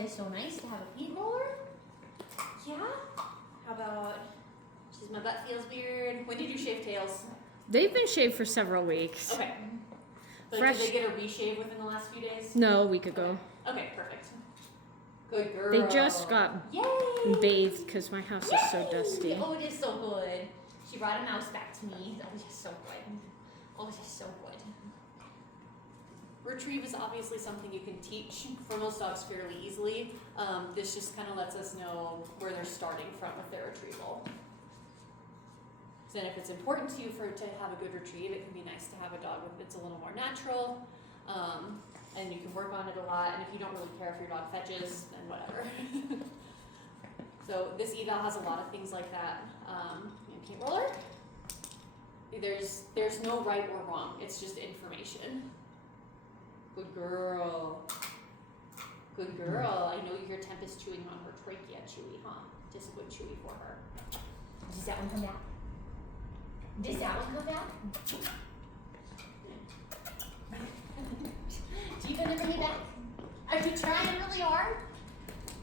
it so nice to have a feet roller? Yeah? How about, she's my butt feels weird. When did you shave tails? They've been shaved for several weeks. Okay. But Fresh. did they get a reshave within the last few days? No, a week ago. Okay, perfect. Good girl. They just got bathed because my house is so dusty. Oh, it is so good. She brought a mouse back to me. That was just so good. Oh, it's just so good. Retrieve is obviously something you can teach for most dogs fairly easily. This just kind of lets us know where they're starting from with their retrieval. So then if it's important to you to have a good retrieve, it can be nice to have a dog that's a little more natural. And you can work on it a lot. And if you don't really care if your dog fetches, then whatever. So this eval has a lot of things like that. Paint roller. There's no right or wrong. It's just information. Good girl. Good girl. I know your temp is chewing on her trachea, Chewy, huh? Just a good Chewy for her. Does that one come back? Does that one come back? Do you gonna bring it back? Are you trying really hard?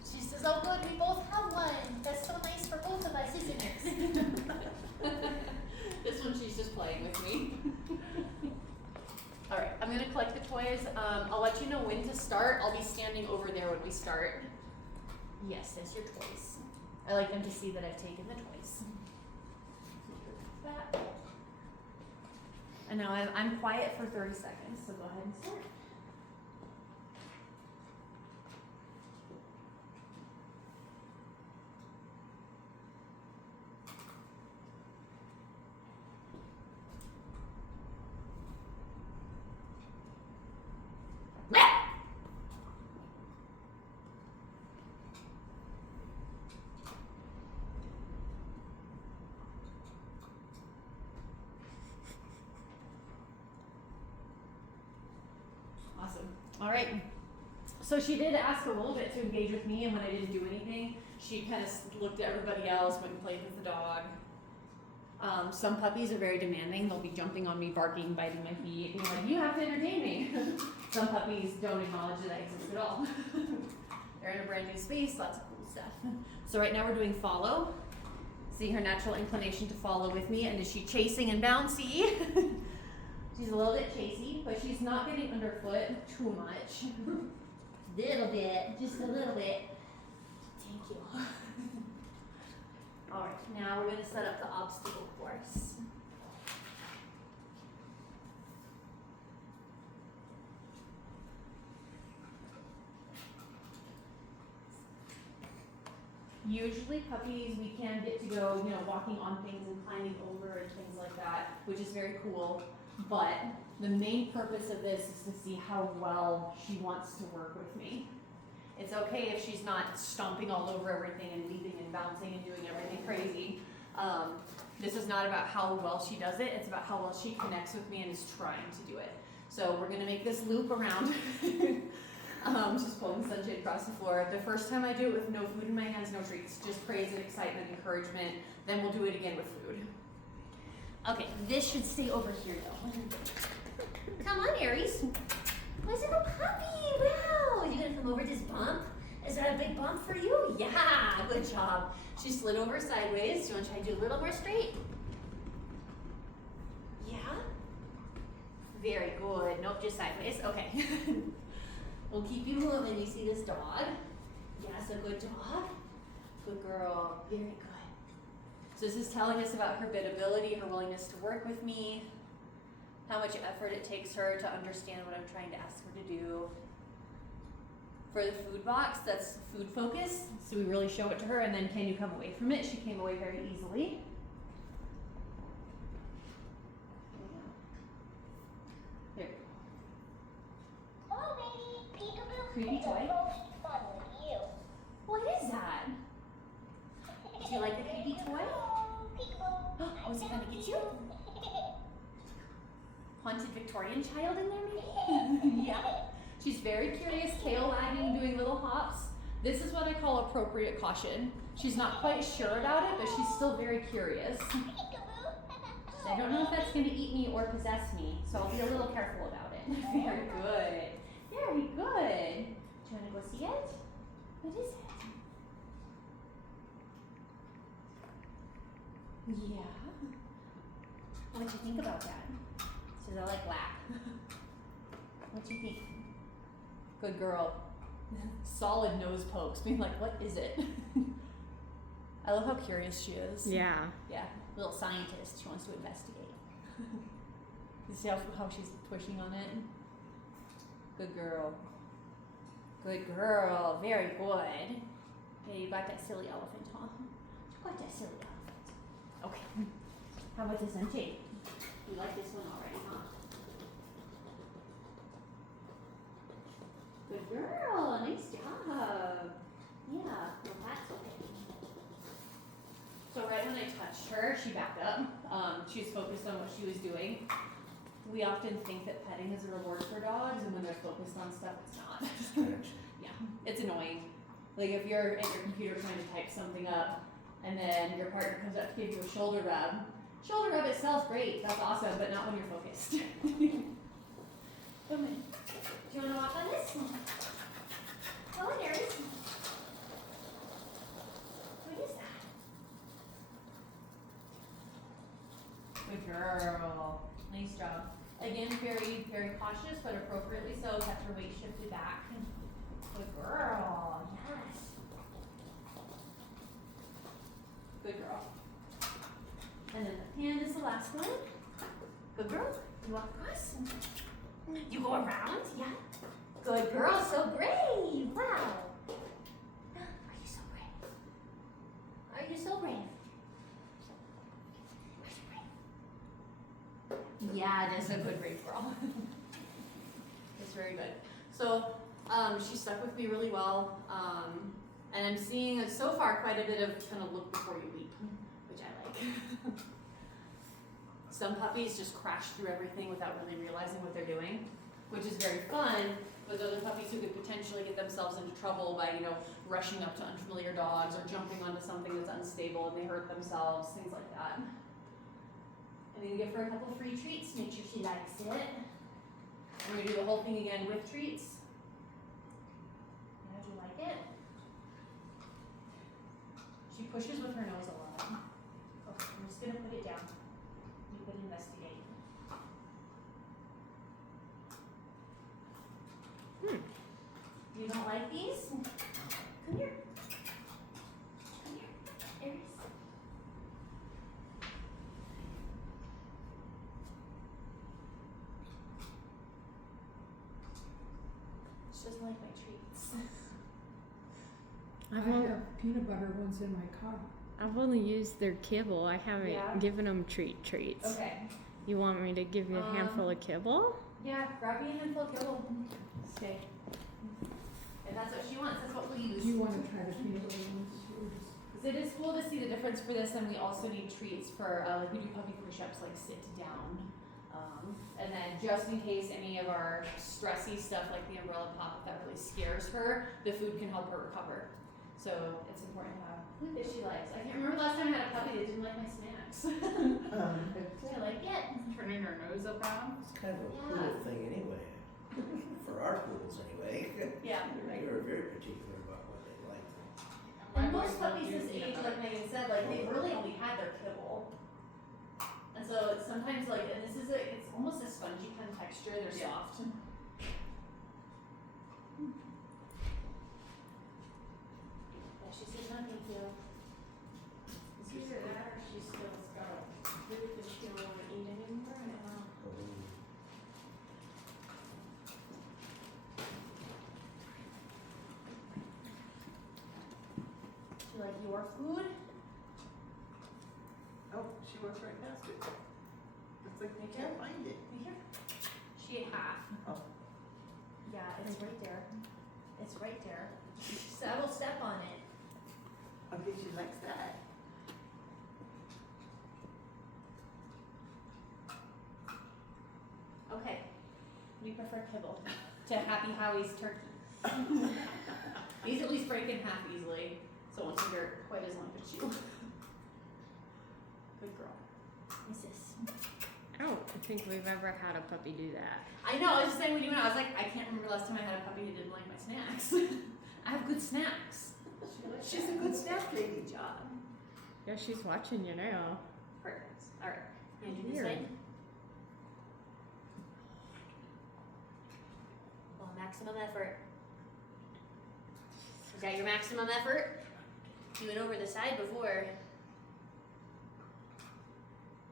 She says, oh good, we both have one. That's so nice for both of us, isn't it? This one she's just playing with me. All right, I'm gonna collect the toys. I'll let you know when to start. I'll be standing over there when we start. Yes, there's your toys. I like them to see that I've taken the toys. And now I'm quiet for 30 seconds, so go ahead and start. Awesome. All right. So she did ask a little bit to engage with me, and when I didn't do anything, she kind of looked at everybody else, went and played with the dog. Some puppies are very demanding. They'll be jumping on me, barking, biting my feet, being like, you have to entertain me. Some puppies don't acknowledge that I exist at all. They're in a brand new space, lots of cool stuff. So right now we're doing follow. See her natural inclination to follow with me, and is she chasing and bouncy? She's a little bit chasey, but she's not getting underfoot too much. Little bit, just a little bit. Thank you. All right, now we're going to set up the obstacle course. Usually puppies, we can get to go, walking on things and climbing over and things like that, which is very cool. But the main purpose of this is to see how well she wants to work with me. It's okay if she's not stomping all over everything and leaping and bouncing and doing everything crazy. This is not about how well she does it, it's about how well she connects with me and is trying to do it. So we're gonna make this loop around. Just pulling Sunshine across the floor. The first time I do it with no food in my hands, no treats, just praise and excitement, encouragement. Then we'll do it again with food. Okay, this should stay over here though. Come on, Aries. Where's it, a puppy? Wow, are you gonna come over this bump? Is that a big bump for you? Yeah, good job. She slid over sideways. Do you want to try to do a little more straight? Yeah? Very good. Nope, just sideways. Okay. We'll keep you moving. You see this dog? Yes, a good dog. Good girl. Very good. So this is telling us about her biddability, her willingness to work with me, how much effort it takes her to understand what I'm trying to ask her to do. For the food box, that's food focus, so we really show it to her, and then can you come away from it? She came away very easily. Here. Oh, baby, peekaboo. Creepy toy. Most fun with you. What is that? Do you like the creepy toy? Peekaboo. Oh, is he gonna get you? Haunted Victorian child in there, maybe? Yeah. She's very curious, tail wagging, doing little hops. This is what I call appropriate caution. She's not quite sure about it, but she's still very curious. I don't know if that's going to eat me or possess me, so I'll be a little careful about it. Very good. Very good. Do you want to go see it? Yeah. What'd you think about that? She's all like lap. What'd you think? Good girl. Solid nose pokes. Being like, what is it? I love how curious she is. Yeah. Yeah, little scientist. She wants to investigate. You see how she's pushing on it? Good girl. Good girl. Very good. Yeah, you got that silly elephant, huh? You got that silly elephant. Okay. How about this one, Jake? You like this one already, huh? Good girl. Nice job. Yeah, well, that's okay. So right when I touched her, she backed up. She was focused on what she was doing. We often think that petting is a reward for dogs, and when they're focused on stuff, it's not. Yeah, it's annoying. Like if you're at your computer trying to type something up, and then your partner comes up to give you a shoulder rub. Shoulder rub itself, great, that's awesome, but not when you're focused. Come in. Do you want to walk on this? Go in, Aries. What is that? Good girl. Nice job. Again, very, very cautious, but appropriately so. Kept her weight shifted back. Good girl. Yes. Good girl. And then the hand is the last one. Good girl. You walk across. You go around. Yeah. Good girl. So brave. Wow. Are you so brave? Are you so brave? Yeah, that's a good brave girl. It's very good. So she stuck with me really well, and I'm seeing so far quite a bit of kind of look before you leap, which I like. Some puppies just crash through everything without really realizing what they're doing, which is very fun. But other puppies who could potentially get themselves into trouble by, rushing up to unfamiliar dogs or jumping onto something that's unstable and they hurt themselves, things like that. I'm gonna give her a couple free treats, make sure she likes it. I'm gonna do the whole thing again with treats. Yeah, do you like it? She pushes with her nose a lot. Okay, I'm just gonna put it down. You could investigate. You don't like these? Come here. Come here, Aries. She doesn't like my treats. I have peanut butter ones in my car. I've only used their kibble. I haven't Yeah? given them treats. Okay. You want me to give you a handful of kibble? Yeah, grab me a handful of kibble. Stay. If that's what she wants, that's what we'll use. Do you want to try the peanut butter ones? It is cool to see the difference for this, and we also need treats for, like we do puppy push-ups, like sit down. And then just in case any of our stressy stuff like the umbrella pop, if that really scares her, the food can help her recover. So it's important to have food that she likes. I can't remember the last time I had a puppy that didn't like my snacks. I like it. Turning her nose around. It's kind of a Yeah. poodle thing anyway. For our poodles anyway. Yeah. They're very particular about what they like. And most puppies this age, like Megan said, like they've really only had their kibble. And so it's sometimes like, and this is it's almost a spongy kind of texture, they're Yeah. soft. Yeah, she says no thank you. Is she still that or she's still scarlet? Because she don't want to eat anymore, I don't know. Do you like your food? Oh, she walked right past it. It's like you can't find it. Right here. She ate half. Oh. Yeah, it's right there. It's right there. So I will step on it. Okay, she likes that. Okay. We prefer kibble to Happy Howie's turkey. These at least break in half easily, so it won't take quite as long to chew. Good girl. What's this? I don't think we've ever had a puppy do that. I know, I was just saying when you went, I was like, I can't remember last time I had a puppy who didn't like my snacks. I have good snacks. She's a good snack lady, John. Yeah, she's watching you now. Perfect. All right. You gonna do this Weird. side? Well, maximum effort. Is that your maximum effort? You went over the side before.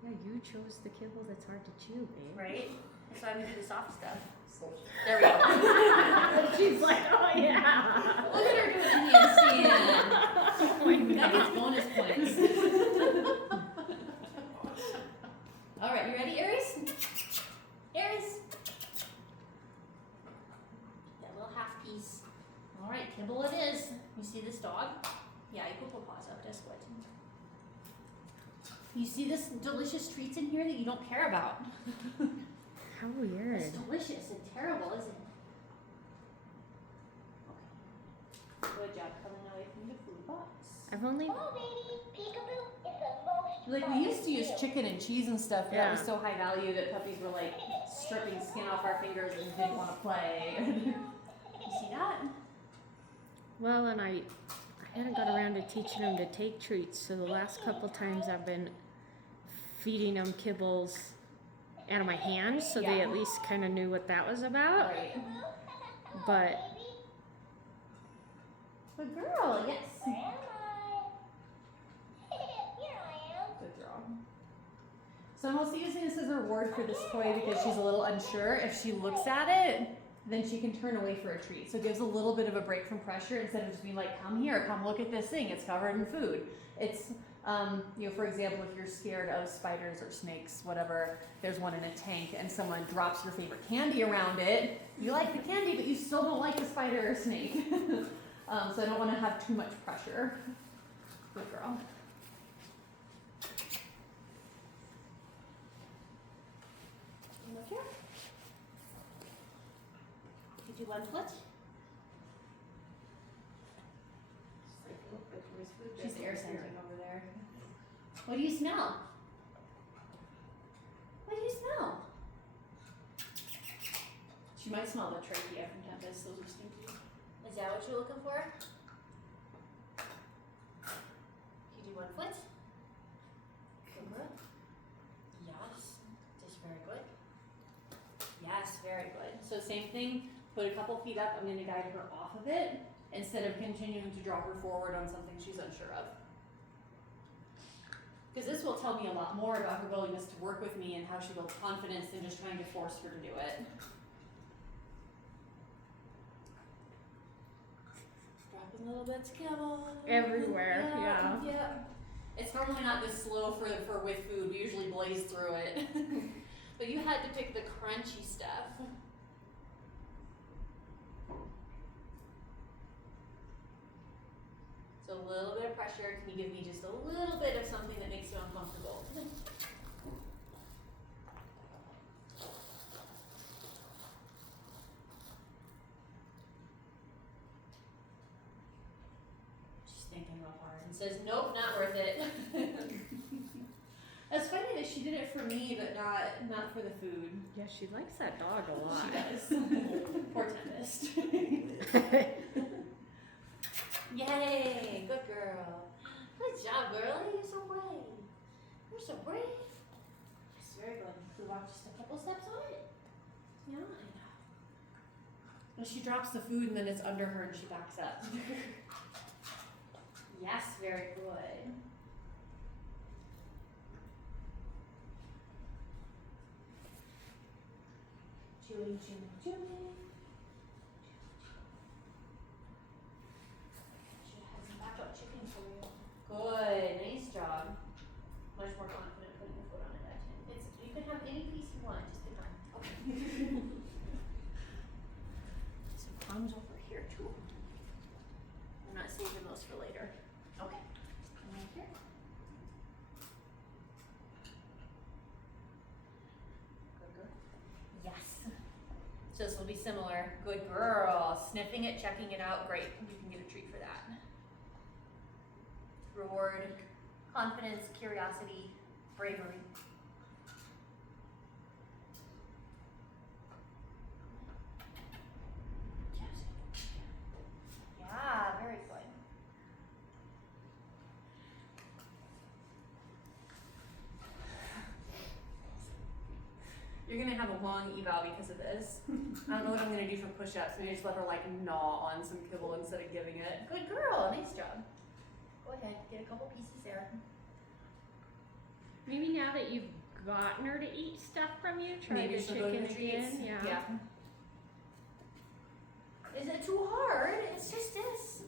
Yeah, you chose the kibble that's hard to chew, babe. Right? That's why we do the soft stuff. Soldier. There we go. She's like, oh yeah. Look at her doing the handstand. Oh my That God. gets bonus points. Awesome. All right, you ready, Aries? Aries. That little half piece. All right, kibble it is. You see this dog? Yeah, you put your paws up. That's what. You see this delicious treats in here that you don't care about. How weird. It's delicious and terrible, isn't it? Okay. Good job coming away from the food box. I've only Hello, baby. Peekaboo is the most Like fun we used to use with you. chicken and cheese and stuff, but that was Yeah. so high value that puppies were like stripping skin off our fingers and didn't want to play. You see that? well, and I hadn't got around to teaching them to take treats, so the last couple times I've been feeding them kibbles out of my hands, so they Yeah. at least kind of knew what that was about. Right. But Good girl, yes. Where am I? Here I am. Good girl. So I'm also using this as a reward for this toy because she's a little unsure. If she looks at it, then she can turn away for a treat. So it gives a little bit of a break from pressure instead of just being like, come here, come look at this thing. It's covered in food. It's, you know, for example, if you're scared of spiders or snakes, whatever, there's one in a tank and someone drops your favorite candy around it. You like the candy, but you still don't like the spider or snake. So I don't want to have too much pressure. Good girl. Look here. You do one foot. She's air scenting over there. What do you smell? What do you smell? She might smell the trachea from Tempest. Those are stinky. Is that what you're looking for? You do one foot. Good. Yes. Just very good. Yes, very good. So same thing. Put a couple feet up. I'm going to guide her off of it instead of continuing to draw her forward on something she's unsure of. Because this will tell me a lot more about her willingness to work with me and how she builds confidence than just trying to force her to do it. Dropping little bits, kibble. Everywhere, yeah. Yeah. It's normally not this slow for with food. We usually blaze through it. But you had to pick the crunchy stuff. So a little bit of pressure. Can you give me just a little bit of something that makes you uncomfortable? She's thinking real hard and says, nope, not worth it. It's funny that she did it for me, but not for the food. yeah, she likes that dog a lot. She does. Poor Tempest. Yay, good girl. Good job, girlie. You're so brave. You're so brave. Yes, very good. We walk just a couple steps on it. Yeah, I know. Well, she drops the food and then it's under her and she backs up. Yes, very good. Chewing, chewing, chewing. Should have some backup chicken for you. Good, nice job. Much more confident putting your foot on it that time. It's, you can have any piece you want, just pick on. Okay. Some crumbs over here too. I'm not saving those for later. Okay. And right here. Good girl. Yes. So this will be similar. Good girl. Sniffing it, checking it out. Great. You can get a treat for that. Reward, confidence, curiosity, bravery. Yeah, very good. long eval because of this. I don't know what I'm gonna do for push-ups. Maybe just let her like gnaw on some kibble instead of giving it. Good girl, nice job. Go ahead, get a couple pieces there. Maybe now that you've gotten her to eat stuff from you, try Maybe the she'll go to chicken the again. treats. Yeah. Is it too hard? It's just this.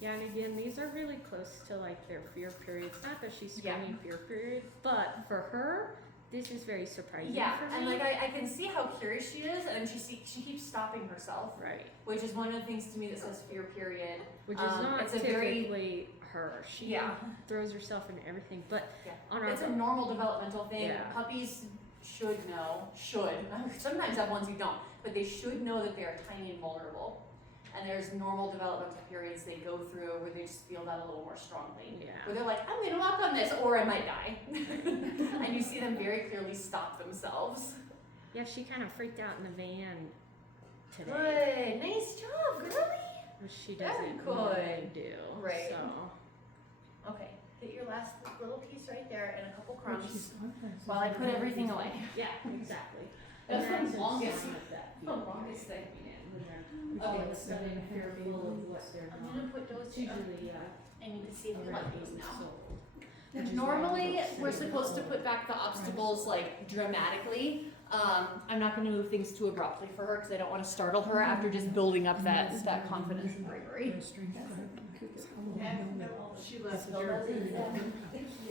Yeah, and again, these are really close to like their fear periods. Not that she's Yeah. screaming fear period, but for her, this is very surprising Yeah, for me. and like I can see how curious she is, and she keeps stopping herself, Right. which is one of the things to me that says fear period. Which is not it's a typically very her. She Yeah. throws herself into everything. But Yeah. on our It's a normal developmental thing. Yeah. Puppies should know, sometimes have ones who don't, but they should know that they are tiny and vulnerable. And there's normal developmental periods they go through where they just feel that a little more strongly. yeah. Where they're like, I'm gonna walk on this or I might die. And you see them very clearly stop themselves. Yeah, she kind of freaked out in the van today. Good, nice job, girlie. Which she Very doesn't good. normally do. Right. So Okay, get your last little piece right there and a couple Oh, crumbs she's conference. while I put everything away. yeah, exactly. That's And the a longest- sign of that the fear longest period. thing. Which Okay, is So they're 7.5 fearful of months. what they're I'm not. gonna put those It's here. usually I need to see if they around like those 8 now. weeks old. Which is Normally, why I'm we're sitting supposed to home. put back the obstacles like dramatically. I'm not gonna move things too abruptly for her because I don't wanna startle her after just building up that confidence and bravery. Their strength is how will Yeah, we know no, that she it's left. a very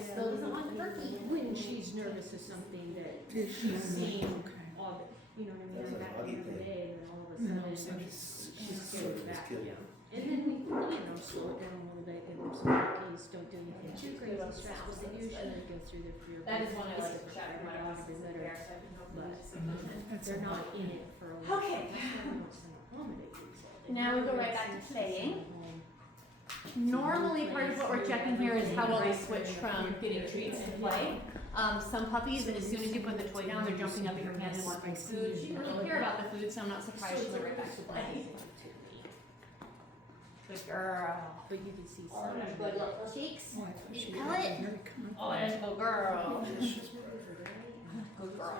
Still doesn't want turkey. When she's nervous of something that good- she's seen Okay. all the, you know what I That's mean, a back lucky the other thing. day, and then all of a No, sudden, so she's So scared this back, kid- yeah. And then we, slow it down a little bit, give them some cookies, don't do anything too She's good crazy on the stressful, sounds, they that's usually go through their fear. That is period. one I It's like to for check when my everybody boss to is better, there, so I can help them but with some. That's they're a not lot. in it for a while. Okay. That's why we want to send them home at 8 weeks old. They Now we go really right back to send them playing. home. Normally, part of what we're checking here is how well they switch from getting treats to play. Some puppies, as soon as you put the toy down, they're jumping up at your hand and wanting food. She didn't really care about the food, so I'm not surprised she went right back to play. Good girl. But you can see Oh, some of good them. little cheeks. Oh, I thought Did she you would pellet? be very confident. Oh, that's a good girl. Good girl.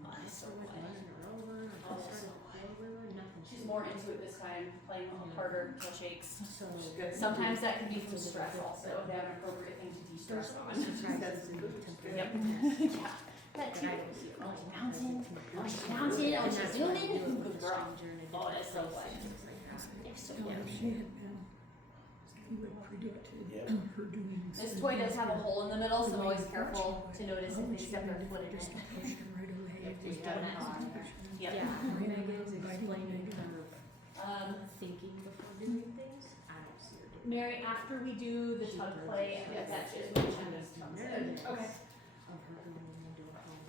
Oh, that's so much good. running her over, Oh, starting so to over, nothing. She's more into it this time, playing harder kill shakes. So Sometimes that can be from stress also, if they have an appropriate thing to there's de-stress on. always surprises in the temporary Yep. test Yeah. That that too. I don't see. Oh, she's bouncing. Oh, Oh, she's bouncing. Oh, And she's that's why I zooming. do it with Good a girl. stranger in a Oh, different that's so place fun. and things like that. You're so So good. if she had been, he would predict Yeah. her doing. This toy does have a hole in the middle, so I'm always The way careful to notice How if would they she step their know foot in just it. to push her right away if Just they don't don't know. have Yep. Yeah, Megan's explaining her thinking before doing things. I don't see her doing Mary, after we do the tug play, I bet that is when Chinese comes in. Okay. of her going into a home.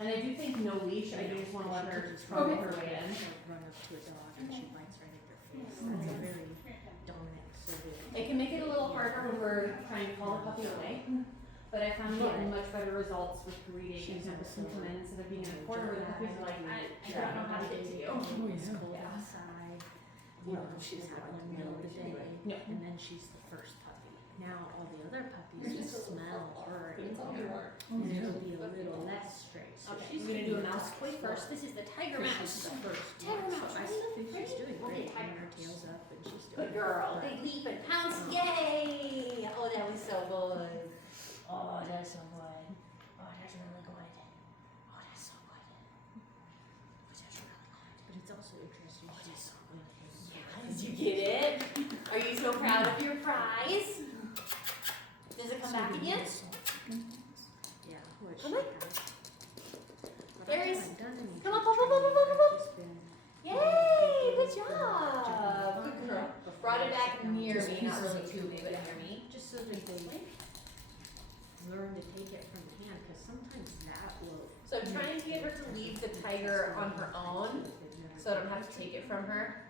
And I do think no leash, I do just wanna let her struggle her way in. Run up to a dog and she bites right at their face. That's a very dominant assertive. It can make it a little harder when we're trying to call a puppy away, but I found getting much better results with breeding and have them come in instead of being in a corner where the puppies are like, I don't know how to get to you. It's cold Yeah. outside. You know, she's having a middle of the day. No. And then she's the first puppy. Now all the other puppies will smell her and it'll be a little less stray. So Okay, she's we're gonna do a mouse toy first. This is the tiger She's mouse. the first Tiger one. mouse, So I ready? think she's doing Okay, great. tiger And her mouse. tail's up and she's doing Good girl. great. Big leap and pounce. Yay! Oh, that was so good. Oh, that's so good. Oh, that's really good. Oh, that's so good. Oh, that's really good. But it's also interesting. She's Did you get it? Are you so proud of your prize? Does it come back again? Yeah, what she Come on. has. But I Aries, haven't done any come on, teeth pop, pop, pop, training. pop, pop, I've pop. just been Yay! Good jumping job. on Good girl. before Brought I it sit back down. near Just me, not pieces really of to me, tube, but yeah. near me. Just so that they learn to take it from the hand, because sometimes that will. So I'm trying to get her to leave the tiger on her own, so I don't have to take it from her.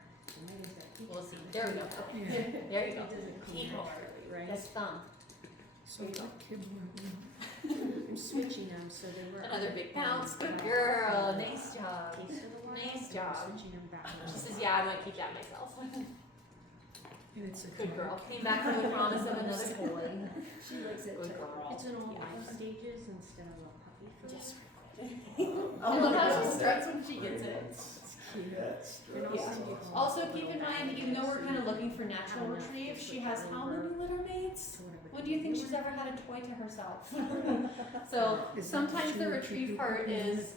We'll see. There we go. Okay. Yeah. There you go. It doesn't Take come over. naturally, right? That's thumb. So that kid went. I'm switching them so they were. Another big bounce. Good girl. Nice job. Taste of the wine, Nice and job. I'm switching them back. She says, yeah, I might keep that myself. And it's a Good girl. comic. Came back with a promise of another toy. She likes it Good too. girl. It's in all Yeah. life stages instead of a puppy first. Just Oh, I love how yeah. she starts when she gets it. It's cute. That's And I'll Yeah. send you Also, keep in mind, even though we're kind of looking for natural retrieve, she has how many litter mates? to whatever When do you think she's ever had a toy to herself? So Is that sometimes what the you retrieve part is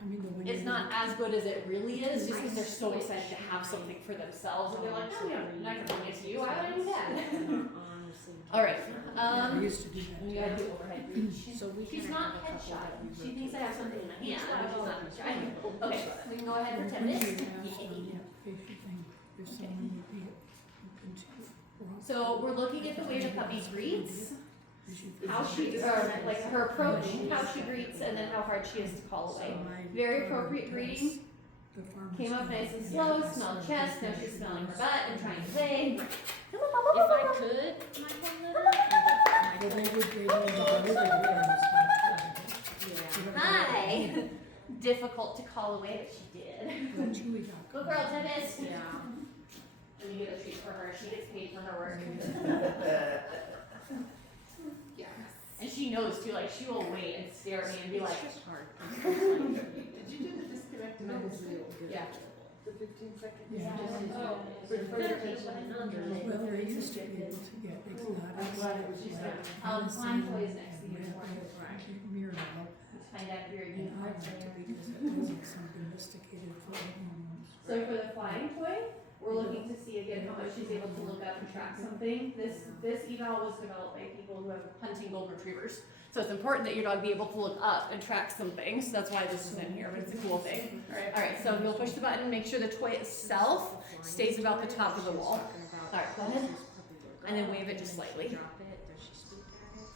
I mean, the one it's you not like. as good as it really is, just because they're so excited to have something for themselves, and they're like, oh yeah, I'm not gonna bring it to you. Why would I do that? All right. I used to do that. We gotta do overhead reach. So we She's can not have a couple headshot. that we She thinks I have something in my hand, but she's not rotate. headshot. Okay, we can go ahead for 10 When you minutes. asked on the application thing, if someone would be open to. So we're looking at the way the puppy greets, you should- how she, or like her approach, how she greets, and then how hard she is to call So away. my Very daughter appropriate does greeting. the farmer's Came up nice and market. slow, Yeah, smelled so chest, now it's she's very smelling her nice. butt and trying to play. If I could, my whole litter, I Well, would they my would grade it into every yeah. Hi! Difficult to call away, but she did. Good girl, Tempest. Yeah. Let me get a treat for her. She gets paid for her work. Yes. And she knows too, like she will wait and stare at me and be like, It's just hard. Did you do the disconnect and oversleep? yeah. The 15 seconds? Yeah. Oh. Refer your attention. Well, they used to be able to get exotics. glad it was like done. Flying venison toys next to and you. red Mirabelle. Find out your And I liked it because it wasn't some domesticated for hormones. So for the flying toy, we're looking to see again how much she's able to look up and track something. This eval was developed by people who have hunting golden retrievers. So it's important that your dog be able to look up and track some things. So that's why this is in here, but it's a cool thing. Alright, so you'll push the button, make sure the toy itself stays about the top of the wall. Alright, go ahead. And then wave it just slightly. Drop it, does she speak at it?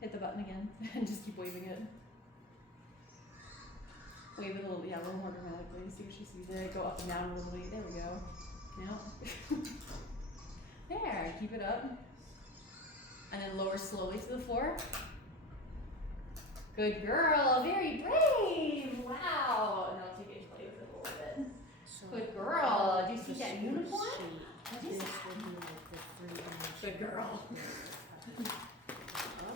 Hit the button again and just keep waving it. Wave it a little, yeah, a little more dramatically. See what she sees it. Go up and down a little bit. There we go. Now. There, keep it up. And then lower slowly to the floor. Good girl, very brave. Wow. And I'll take it and play with it a little bit. So Good girl. Do you see this that would unicorn? shape. This would be like the three-dimensional. Good girl. Okay.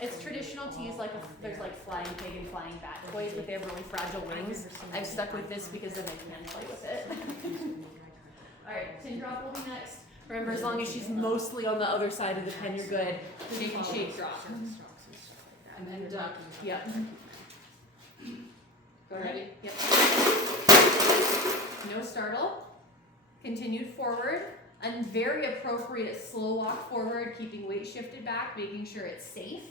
It's traditional to use there's like flying pig and flying bat toys, but they have really fragile wings. I've stuck with this because then I can play with it. Alright, tin drop will be next. Remember, as long as she's mostly on the other side of the pen, you're good. Shake and shake drop. And then duck. Yep. Go ready? Yep. No startle. Continued forward. And very appropriate slow walk forward, keeping weight shifted back, making sure it's safe.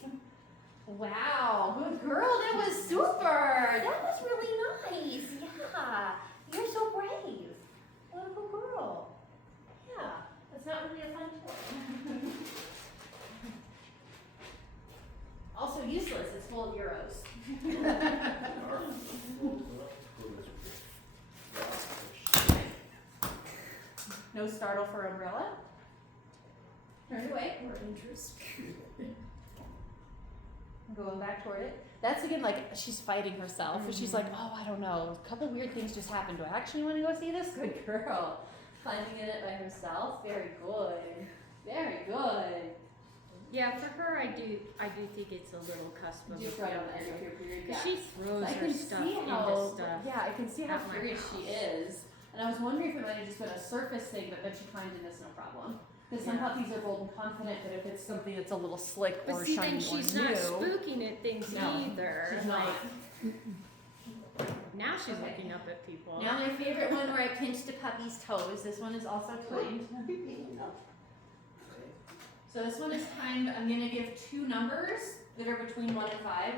Wow, good girl, that was super. That was really nice. Yeah, you're so brave. What a good girl. Yeah, that's not really a fun toy. Also useless, it's full of euros. No startle for umbrella. Turn away. Or interest. Going back toward it. That's again like she's fighting herself. And she's like, oh, I don't know. A couple weird things just happened. Do I actually want to go see this? Good girl. Finding it by herself. Very good. Very good. Yeah, for her, I do think it's a little cusp of Just right on the end of your period. Because Yeah. she throws I her can stuff see into how. stuff. Yeah, I can see how at my curious she house. is. And I was wondering if it might have just been a surface thing, but then she climbed in this no problem. Because some Yeah. puppies are bold and confident, but if it's something that's a little slick or But see, shiny then she's or new, not spooking at things No, either. she's not. Now she's Okay. looking up at people. Now my favorite one where I pinched a puppy's toes. This one is also timed. So this one is timed. I'm gonna give 2 numbers that are between 1 and 5.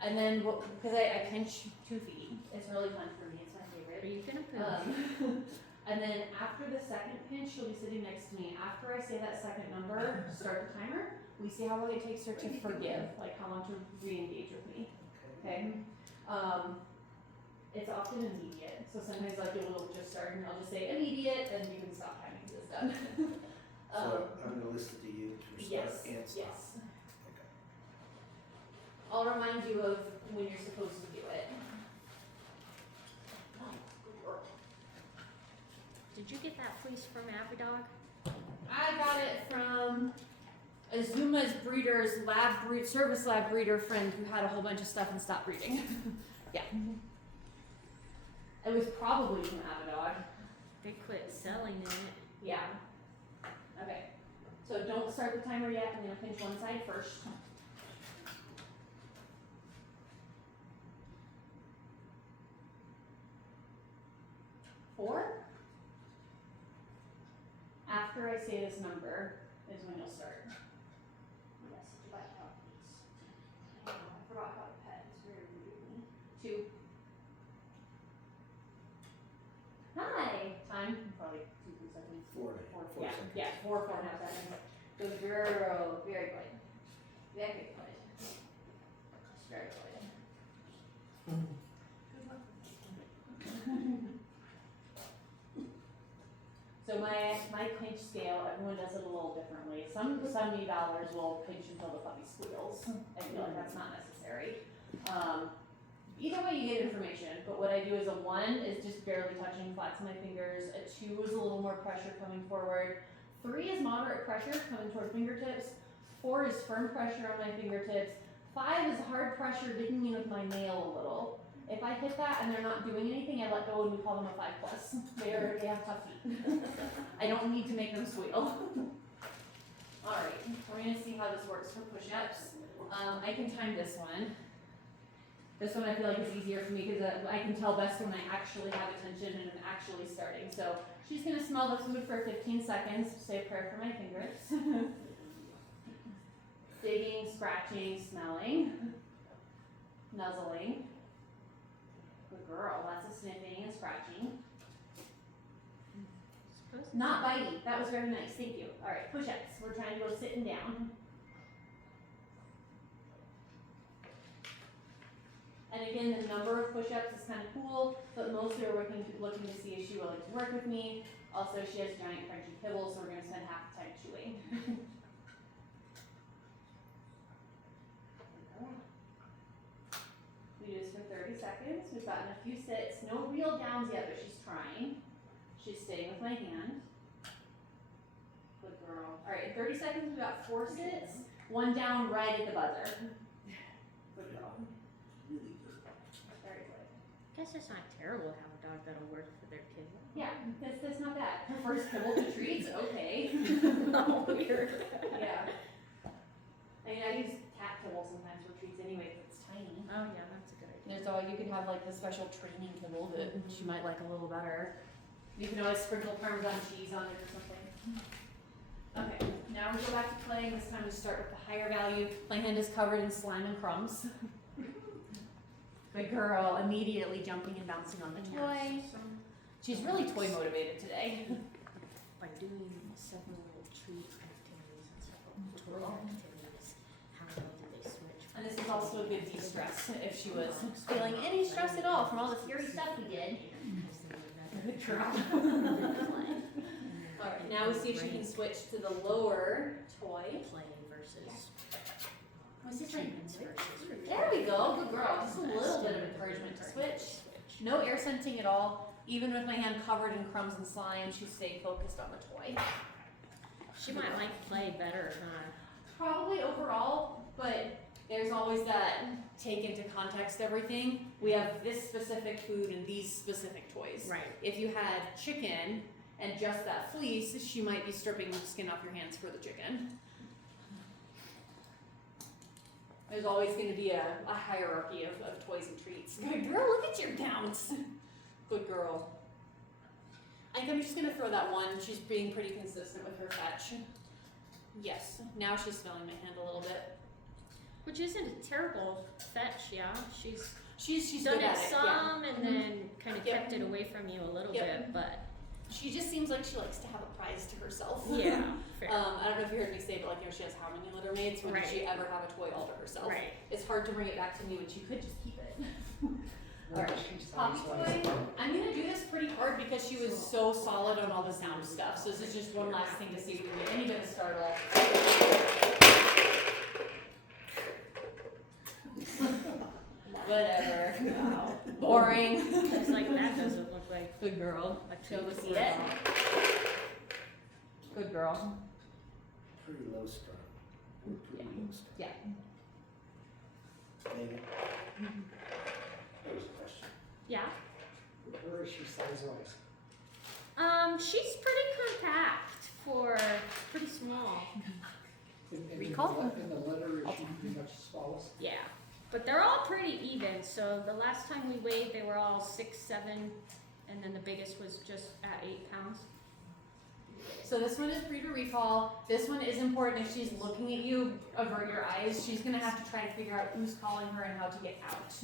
And then, because I pinch 2 feet. It's really fun for me. It's my Are favorite. you gonna put? And then after the second pinch, she'll be sitting next to me. After I say that second number, start the timer. We see how long it takes her to forgive, like how long to re-engage with me. Okay. It's often immediate. So sometimes like it'll just start and I'll just say immediate, and you can stop timing because it's done. So I'm gonna listen to you to Yes. start and stop. Yes. Okay. I'll remind you of when you're supposed to do it. Did you get that fleece from Avidog? I got it from Azuma's breeder's service lab breeder friend who had a whole bunch of stuff and stopped breeding. Yeah. It was probably from Avidog. They quit selling it. Yeah. Okay. So don't start the timer yet. I'm gonna pinch one side first. Four. After I say this number is when you'll start. Yes, divide out these. I forgot how to pet. It's very rude of me. 2. Hi. Time. Probably 2, 3 seconds. 4 Yeah, seconds. yeah, 4.5 seconds. Good girl. Very good. Very good. Very good. So my pinch scale, everyone does it a little differently. Some evalers will pinch until the puppy squeals. I feel like that's not necessary. Either way, you get information. But what I do is a 1 is just barely touching flats of my fingers. A 2 is a little more pressure coming forward. 3 is moderate pressure coming toward fingertips. 4 is firm pressure on my fingertips. 5 is hard pressure digging in with my nail a little. If I hit that and they're not doing anything, I let go and we call them a 5+. They have tough feet. I don't need to make them squeal. Alright, we're gonna see how this works for push-ups. I can time this one. This one I feel like is easier for me because I can tell best when I actually have attention and I'm actually starting. So she's gonna smell the food for 15 seconds, say a prayer for my fingers. Digging, scratching, smelling, nuzzling. Good girl, lots of sniffing and scratching. Not bitey, that was very nice, thank you. Alright, push-ups, we're trying to go sitting down. And again, the number of push-ups is kind of cool, but mostly we're looking to see if she will like to work with me. Also, she has giant crunchy kibbles, so we're going to spend half the time chewing. We do this for 30 seconds. We've gotten a few sits. No real downs yet, but she's trying. She's staying with my hand. Good girl. All right, in 30 seconds, we've got 4 sits. 1 down right at the buzzer. Good girl. Really good. Very good. Guess it's not terrible to have a dog that'll work for their kid. Yeah, that's not bad. Her first kibble to treats, okay. Oh, weird. Yeah. I mean, I use cat kibble sometimes for treats anyway, but it's tiny. Oh yeah, that's a good idea. There's always, you can have like the special training kibble that she might like a little better. You can always sprinkle Parmesan cheese on it or something. Okay, now we go back to playing. This time we start with the higher value. My hand is covered in slime and crumbs. Good girl, immediately jumping and bouncing on the toy. She's really toy motivated today. By doing several treat activities and several toy activities, how well do they switch? And this is also a good de-stress if she was feeling any stress at all from all the scary stuff we did. Good girl. Alright, now we see if she can switch to the lower toy. Play versus Was it treatments versus There we go, good girl. Just a little bit of encouragement to switch. No air scenting at all. Even with my hand covered in crumbs and slime, she stayed focused on the toy. She might like play better, huh? Probably overall, but there's always that take into context everything. We have this specific food and these specific toys. Right. If you had chicken and just that fleece, she might be stripping the skin off your hands for the chicken. There's always going to be a hierarchy of toys and treats. Good girl, look at your bounce. Good girl. I think I'm just going to throw that 1. She's being pretty consistent with her fetch. Yes, now she's smelling my hand a little bit. Which isn't a terrible fetch, yeah. She's done good it at it, some yeah. and then kind of Yep. kept it away from you a little Yep. bit, but She just seems like she likes to have a prize to herself. yeah, fair. I don't know if you heard me say, but like, she has how many litter mates? When did Right. she ever have a toy all to herself? Right. It's hard to bring it back to me when she could just keep it. Alright, She's poppy always toy. I'm gonna do this pretty hard because she was so solid on all the sound stuff. So this is just one last thing to see if we get any bit of startle. Whatever. Boring. It's like that doesn't look like Good girl. a Be able treat to for see a it. dog. Good girl. Pretty low strung. Pretty low strung. Yeah. Maybe. That was a question. Yeah. Where is she size-wise? She's pretty compact for pretty small. Recall? In the letter, is she pretty much the smallest? Yeah. But they're all pretty even. So the last time we weighed, they were all 6, 7, and then the biggest was just at 8 pounds. So this one is free to recall. This one is important. If she's looking at you, avert your eyes. She's gonna have to try to figure out who's calling her and how to get out.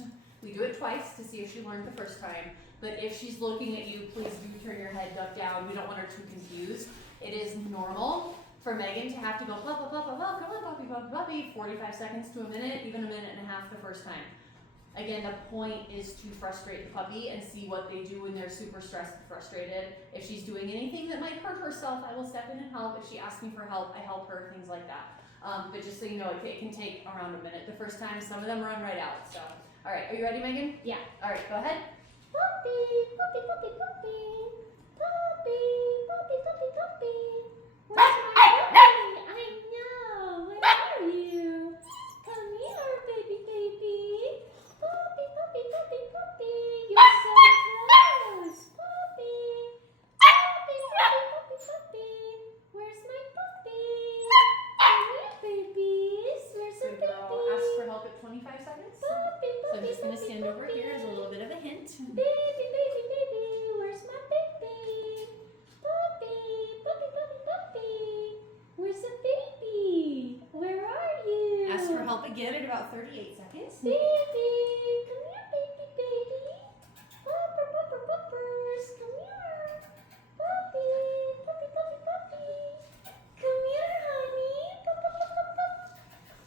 We do it twice to see if she learned the first time. But if she's looking at you, please do turn your head, duck down. We don't want her too confused. It is normal for Megan to have to go blah, blah, blah, blah, blah, come on, puppy, puppy, puppy, 45 seconds to a minute, even a minute and a half the first time. Again, the point is to frustrate the puppy and see what they do when they're super stressed and frustrated. If she's doing anything that might hurt herself, I will step in and help. If she asks me for help, I help her, things like that. But just so you know, it can take around a minute the first time. Some of them run right out, so. All right, are you ready, Megan? Yeah. All right, go ahead. Puppy, puppy, puppy, puppy. Puppy, puppy, puppy, puppy. Where's my puppy? I know. Where are you? Come here, baby, baby. Puppy, puppy, puppy, puppy. You're so close. Puppy. Puppy, puppy, puppy, puppy. Where's my puppy? Come here, babies. Where's the Good girl. Ask baby? for help at 25 seconds. Puppy, So I'm puppy, just gonna puppy, stand over puppy. here as a little bit of a hint. Baby, baby, baby, where's my baby? Puppy, puppy, puppy, puppy. Where's the baby? Where are you? Ask for help again at about 38 seconds. Baby, come here, baby, baby. Pupper, pupper, puppers, come here. Puppy, puppy, puppy, puppy. Come here, honey. Pup, pup, pup, pup, pup.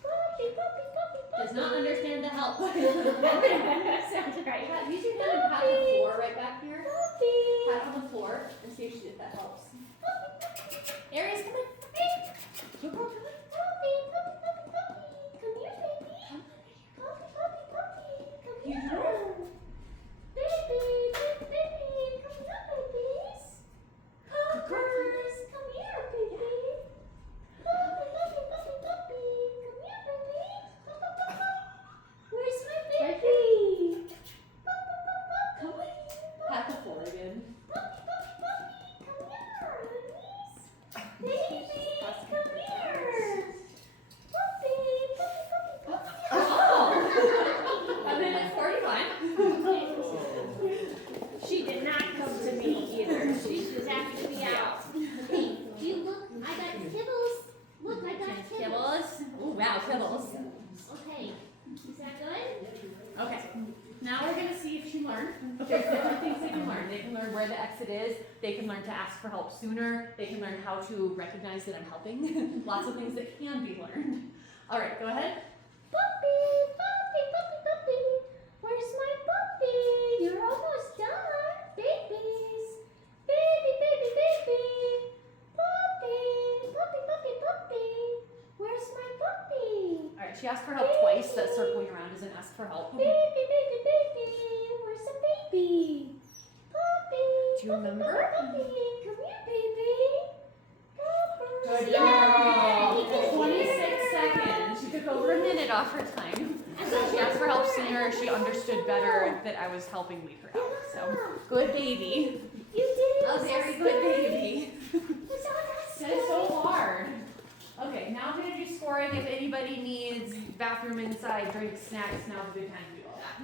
Puppy, puppy, puppy, puppy. Does not understand the help. Sounds right. Use your hand and pat the floor right back here. Puppy. Pat on the floor and see if that helps. Aries, come on. Good girl, come on. Puppy, puppy, puppy, puppy. Come here, baby. Puppy, puppy, puppy. Come You here. girl. Baby, baby, baby. Come here, babies. Puppers, come here, baby. Puppy, puppy, puppy, puppy. Come here, baby. Pup, pup, pup, pup. Where's my baby? Pup, pup, pup, pup. Come on. Pat the floor again. Puppy, puppy, puppy. Come here, honeys. Babies, come here. Puppy, puppy, puppy, puppy. Oh! A minute 45. She did not come to me either. She was after me out. Hey, do you look? I got kibbles. Look, I got kibbles. Kibbles. Oh, wow, kibbles. Okay, is that good? Okay. Now we're going to see if she learned. There's different things they can learn. They can learn where the exit is. They can learn to ask for help sooner. They can learn how to recognize that I'm helping. Lots of things that can be learned. All right, go ahead. Puppy, puppy, puppy, puppy. Where's my puppy? You're almost done. Babies. Baby, baby, baby. Puppy, puppy, puppy, puppy. Where's my puppy? All right, she asked for help twice. That circling around is an ask for help. Baby, baby, baby. Where's the baby? Puppy. Do you remember? Puppy, puppy. Come here, baby. Puppers. Good Yeah, he girl. can 26 hear. seconds. She took over a minute off her time. So she asked for help sooner. She understood better that I was helping lead her out. So good baby. You did it. A very good baby. Was all that That is so hard. Okay, now I'm gonna do scoring. If anybody needs bathroom inside, drinks, snacks, now's a good time to do all that.